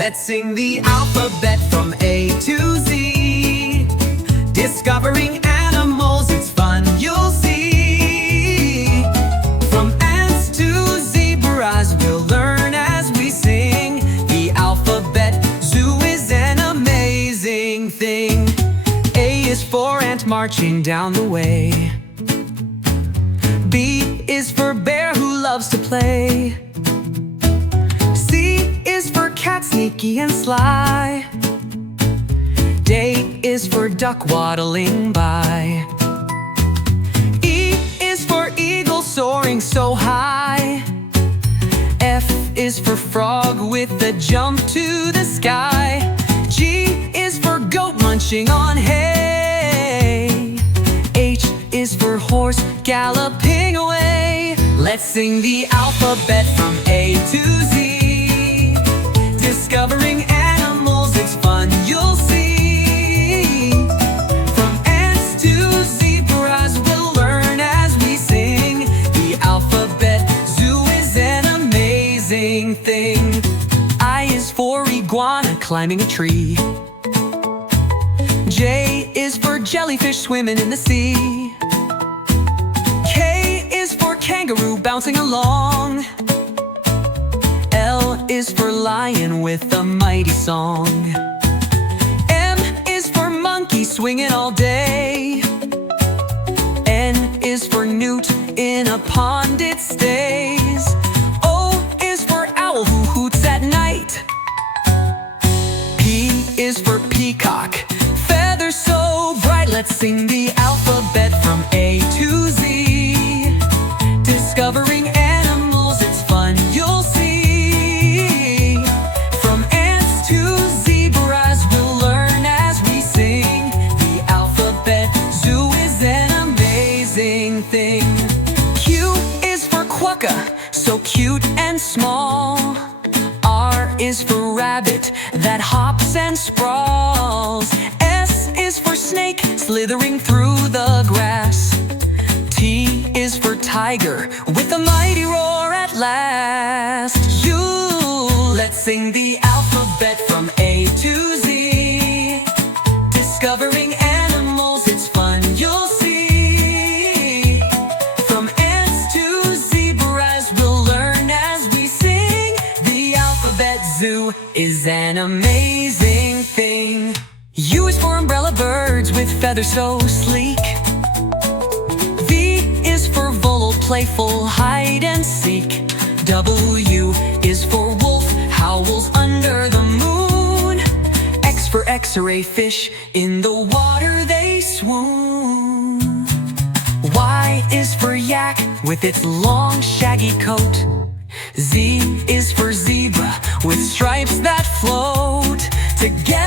Let's sing the alphabet from A to Z. Discovering animals, it's fun, you'll see. From ants to zebras, we'll learn as we sing. The alphabet zoo is an amazing thing. A is for ant marching down the way. B is for bear who loves to play. C is for cat, sneaky and sly. D is for duck waddling by. E is for eagle soaring so high. F is for frog with a jump to the sky. G is for goat munching on hay. H is for horse galloping away. Let's sing the alphabet from A to Z. Discovering animals, it's fun, you'll see. From ants to zebras, we'll learn as we sing. The alphabet zoo is an amazing thing. I is for iguana climbing a tree. J is for jellyfish swimming in the sea. K is for kangaroo bouncing along. L is for lion with a mighty song. M is for monkey swinging all day. N is for newt, in a pond it stays. O is for owl who hoots at night. P is for peacock, feathers so bright. Let's sing the alphabet from A to Z. Discovering animals, it's fun, you'll see. From ants to zebras, we'll learn as we sing. The alphabet zoo is an amazing thing. Q is for quokka, so cute and small. R is for rabbit that hops and sprawls. S is for snake slithering through the grass. T is for tiger with a mighty roar at last. U, let's sing the alphabet from A to Z. Discovering animals, it's fun, you'll see. From ants to zebras, we'll learn as we sing. The alphabet zoo is an amazing thing. U is for umbrella birds with feathers so sleek. V is for vole, playful hide and seek. W is for wolf, howls under the moon. X for X-ray fish, in the water they swoon. Y is for yak with its long shaggy coat. Z is for zebra with stripes that float. Together